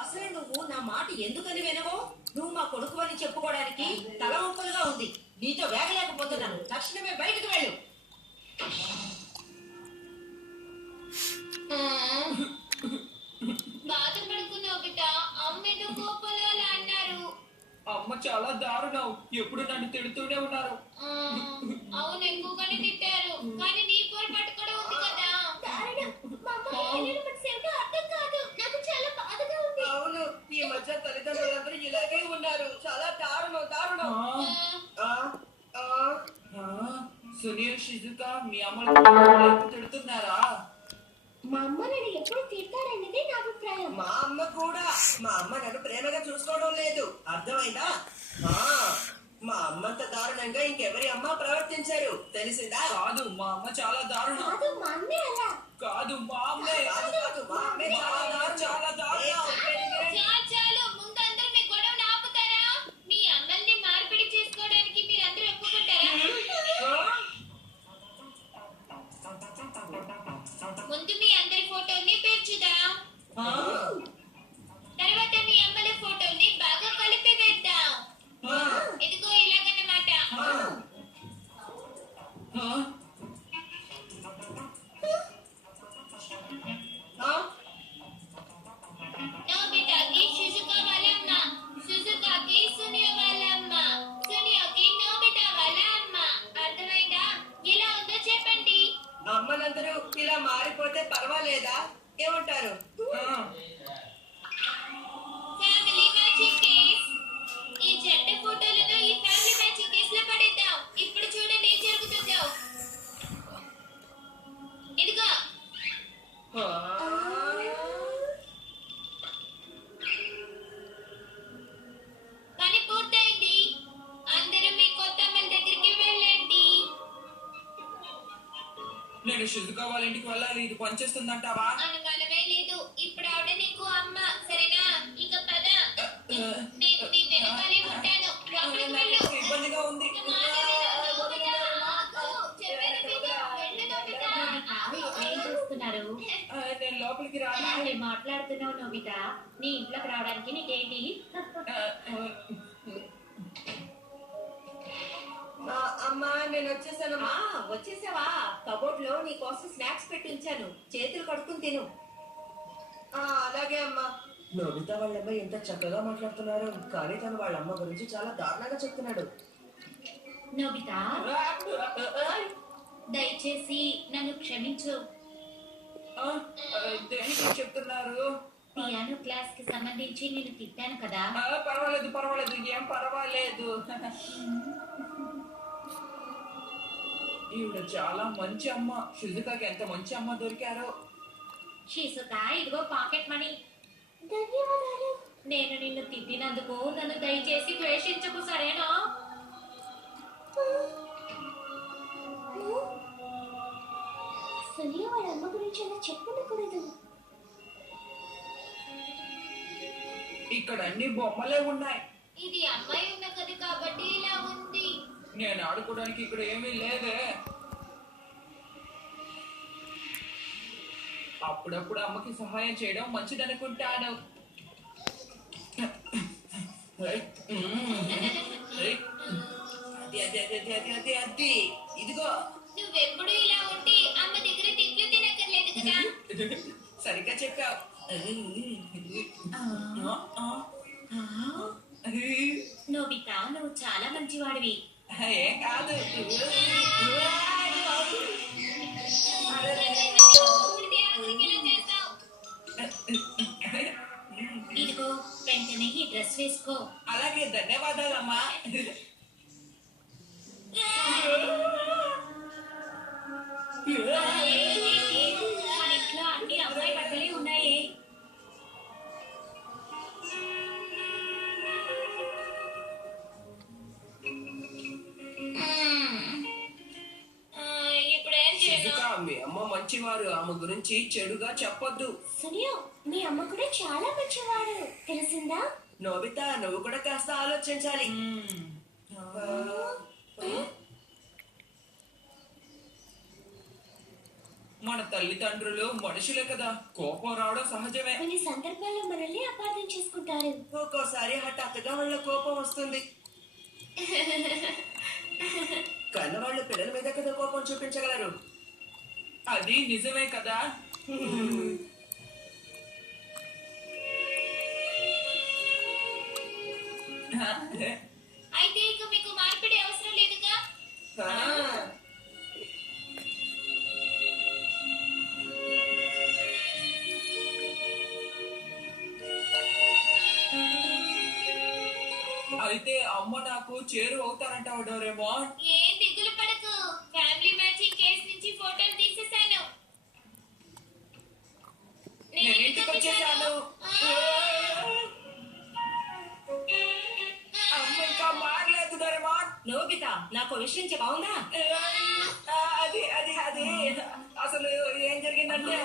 అసలే నువ్వు నా మాట ఎందుకని వినవో? నువ్వు మా కొడుకు అని చెప్పుకోవడానికి తల ఒప్పులుగా ఉంది. నీతో వేగలేకపోతున్నాను. తక్షణమే బయటకు వెళ్ళు. బాధపడుకున్నావు బిడ్డ. అమ్మ ఎందుకు కోపంలో అలా అన్నారు? అమ్మ చాలా దారుణం. ఎప్పుడు నన్ను తిడుతూనే ఉన్నారు. అవును, ఎక్కువగానే తిట్టారు. కానీ నీ పోరు పట్టుకోవడం ఉంది కదా. అవును, ఈ మధ్య తల్లిదండ్రులందరూ ఇలాగే ఉన్నారు. చాలా దారుణం దారుణం. సునీల్, షిజుకా మీ అమ్మలు తిడుతున్నారా? మా అమ్మ నన్ను ఎప్పుడు తిడతారన్నదే నా అభిప్రాయం. మా అమ్మ కూడా. మా అమ్మ నన్ను ప్రేమగా చూసుకోవడం లేదు. అర్థమైందా? మా అమ్మంత దారుణంగా ఇంకెవరి అమ్మ ప్రవర్తించారు తెలిసిందా? కాదు, మా అమ్మ చాలా దారుణం. కాదు, మా అమ్మే అలా. కాదు, మా అమ్మే. కాదు, మా అమ్మే చాలా దారుణం. చాలు, ముందు అందరూ మీ గొడవను ఆపుతారా? మీ అమ్మల్ని మార్పిడి చేసుకోవడానికి మీరందరూ ఒప్పుకుంటారా? ముందు మీ అందరి ఫోటోల్ని పేర్చుదాం. తర్వాత మీ అమ్మల ఫోటోల్ని బాగా కలిపి వేద్దాం. ఇదిగో ఇలాగన్నమాట. నోబితాకి షిజుకా వాళ్ళమ్మ, షిజుకాకి సునియో వాళ్ళమ్మ, సునియోకి నోబితా వాళ్ళ అమ్మ. అర్థమైందా? ఎలా ఉందో చెప్పండి. అమ్మలందరూ ఇలా మారిపోతే పర్వాలేదా? ఏమంటారు? Family matching case. ఈ జంట ఫోటోలను ఈ ఫ్యామిలీ మ్యాచింగ్ కేస్ లో పడేద్దాం. ఇప్పుడు చూడండి ఏం జరుగుతుందో. ఇదిగో. పని పూర్తయింది. అందరూ మీ కొత్త అమ్మల దగ్గరికి వెళ్ళండి. నేను షిజుకా వాళ్ళ ఇంటికి వెళ్ళాలి. ఇది పనిచేస్తుందంటావా? అనుమానమే లేదు. ఇప్పుడు ఆవిడ నీకు అమ్మ. సరేనా? ఇక పద. నేను నీ వెనకాలే ఉంటాను. లోపలికి వెళ్ళు. ఇబ్బందిగా ఉంది. నేను లోపలికి రావాలి. మాట్లాడుతున్నావు నోబిత. నీ ఇంట్లోకి రావడానికి నీకేంటి? అమ్మా, నేను వచ్చేసానమ్మా. వచ్చేసావా? కబోర్డ్ లో నీ కోసం స్నాక్స్ పెట్టి ఉంచాను. చేతులు కడుక్కుని తిను. అలాగే అమ్మా. నోబితా వాళ్ళమ్మ ఎంత చక్కగా మాట్లాడుతున్నారు, కానీ తను వాళ్ళ అమ్మ గురించి చాలా దారుణంగా చెప్తున్నాడు. నోబిత, దయచేసి నన్ను క్షమించు. దేనికి చెప్తున్నారు? పియానో క్లాస్ కి సంబంధించి నేను తిట్టాను కదా. పర్వాలేదు, ఏం పర్వాలేదు. ఈవిడ చాలా మంచి అమ్మ. షిజుకాకి ఎంత మంచి అమ్మ దొరికారో. షిజుక, ఇదిగో పాకెట్ మనీ. ధన్యవాదాలు. నేను నిన్ను తిట్టినందుకు నన్ను దయచేసి ద్వేషించకు, సరేనా? సునియో వాళ్ళ అమ్మ గురించి అలా చెప్పకూడదు. ఇక్కడ అన్ని బొమ్మలే ఉన్నాయి. ఇది అమ్మాయి ఉన్న గది కాబట్టి ఇలా ఉంది. నేను ఆడుకోవడానికి ఇక్కడ ఏమీ లేదే. అప్పుడప్పుడు అమ్మకి సహాయం చేయడం మంచిదనుకుంటాను. అది ఇదిగో. నువ్వెప్పుడు ఇలా ఉంటే అమ్మ దగ్గర తిట్లు తినక్కర్లేదు కదా. సరిగ్గా చెప్పావు. నోబితా, నువ్వు చాలా మంచివాడివి. ఏం కాదు. ఇదిగో, వెంటనే ఈ డ్రెస్ వేసుకో. అలాగే, ధన్యవాదాలమ్మా. మన ఇంట్లో అన్ని అమ్మాయి బట్టలే ఉన్నాయి. మీ అమ్మ మంచివారు. ఆమె గురించి చెడుగా చెప్పొద్దు. సునియో, మీ అమ్మ కూడా చాలా మంచివాడు, తెలిసిందా? నోబితా, నువ్వు కూడా కాస్త ఆలోచించాలి. మన తల్లిదండ్రులు మనుషులే కదా, కోపం రావడం సహజమే. కొన్ని సందర్భాల్లో మనల్ని అపార్థం చేసుకుంటారు. ఒక్కోసారి హఠాత్తుగా వాళ్ళ కోపం వస్తుంది. కన్నవాళ్ళు పిల్లల మీద కదా కోపం చూపించగలరు. అది నిజమే కదా. అయితే ఇక మీకు మార్పిడి అవసరం లేదుగా. ఆ, అయితే అమ్మ నాకు చేరు అవుతారంటావు డోరేమోన్. ఏం దిగులు పడకు, ఫ్యామిలీ మ్యాచింగ్ కేస్ నుంచి ఫోటోలు తీసేశాను. నేను ఇంటికి వచ్చేసాను. అమ్మ ఇంకా మారలేదు డోరేమోన్. నోబితా నాకు విషయం చెప్పవునా? అది అది అది అసలు ఏం జరిగిందంటే